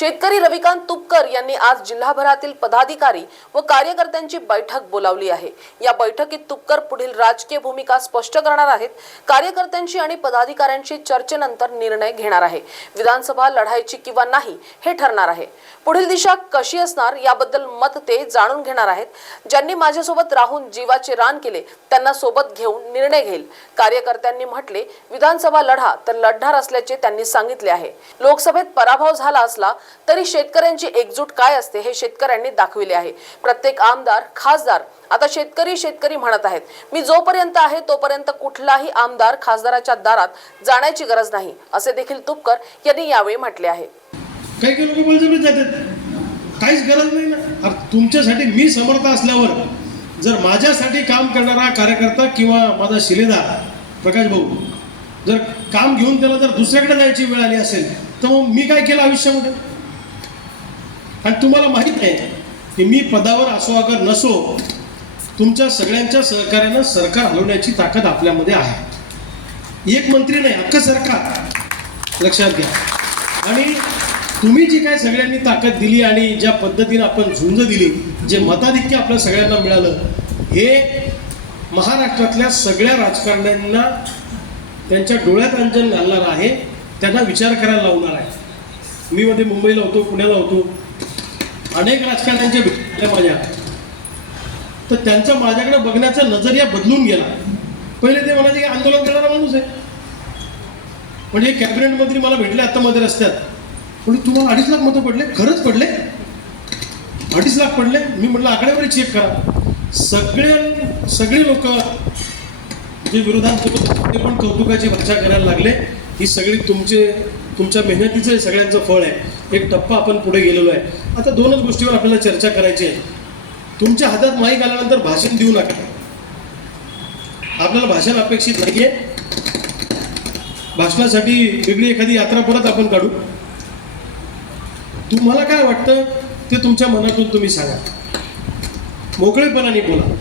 शेतकरी रविकांत तुपकर यांनी आज जिल्हाभरातील पदाधिकारी व कार्यकर्त्यांची बैठक बोलावली आहे. या बैठकीत तुपकर पुढील राजकीय भूमिका स्पष्ट करणार आहेत. कार्यकर्त्यांची आणि पदाधिकाऱ्यांशी चर्चेनंतर निर्णय घेणार आहे. विधानसभा लढायची किंवा नाही हे ठरणार आहे. पुढील दिशा कशी असणार याबद्दल मत ते जाणून घेणार आहेत. ज्यांनी माझ्यासोबत राहून जीवाचे रान केले त्यांना सोबत घेऊन निर्णय घेईल. कार्यकर्त्यांनी म्हटले विधानसभा लढा तर लढणार असल्याचे त्यांनी सांगितले आहे. लोकसभेत पराभव झाला असला तरी शेतकऱ्यांची एकजूट काय असते हे शेतकऱ्यांनी दाखविले आहे. प्रत्येक आमदार खासदार आता शेतकरी शेतकरी म्हणत आहेत. मी जोपर्यंत आहे तोपर्यंत कुठलाही आमदार खासदाराच्या दारात जाण्याची गरज नाही असे देखील तुपकर यांनी यावेळी म्हटले आहे. काही काही लोक बळजबरीत जातात. काहीच गरज नाही ना. तुमच्यासाठी मी समर्थ असल्यावर जर माझ्यासाठी काम करणारा कार्यकर्ता किंवा माझा शिलेदार प्रकाश भाऊ जर काम घेऊन त्याला जर दुसऱ्याकडे जायची वेळ आली असेल तर मग मी काय केलं आयुष्यामध्ये? आणि तुम्हाला माहीत आहे की मी पदावर असो अगर नसो तुमच्या सगळ्यांच्या सहकार्यानं सरकार हलवण्याची ताकद आपल्यामध्ये आहे. एक मंत्री नाही अख्खं सरकार. लक्षात घ्या. आणि तुम्ही जी काय सगळ्यांनी ताकद दिली आणि ज्या पद्धतीनं आपण झुंज दिली जे मताधिक्य आपल्या सगळ्यांना मिळालं हे महाराष्ट्रातल्या सगळ्या राजकारण्यांना त्यांच्या डोळ्यात अंजन घालणार आहे त्यांना विचार करायला लावणार आहे. मी मध्ये मुंबईला होतो पुण्याला होतो अनेक राजकारण्यांच्या भेटल्या माझ्या. तर त्यांचा माझ्याकडे बघण्याचा नजरिया बदलून गेला. पहिले ते म्हणायचे की आंदोलन करणारा माणूस आहे. म्हणजे कॅबिनेट मंत्री मला भेटले आता मध्ये रस्त्यात. म्हणजे तुम्हाला अडीच लाख मतं पडले खरंच पडले? अडीच लाख पडले? मी म्हटलं आकडेवारी चेक करा. सगळे सगळे लोक जे विरोधात ते पण कौतुकाची भाषा करायला लागले. ही सगळी तुमचे तुमच्या मेहनतीचं सगळ्यांचं फळ आहे. एक टप्पा आपण पुढे गेलेलो आहे. आता दोनच गोष्टीवर आपल्याला चर्चा करायची आहे. तुमच्या हातात माईक आल्यानंतर भाषण देऊ नका. आपल्याला भाषण अपेक्षित नाहीये. भाषणासाठी वेगळी एखादी यात्रा परत आपण काढू. तुम्हाला काय वाटतं ते तुमच्या मनातून तुम्ही सांगा. मोकळेपणाने बोला.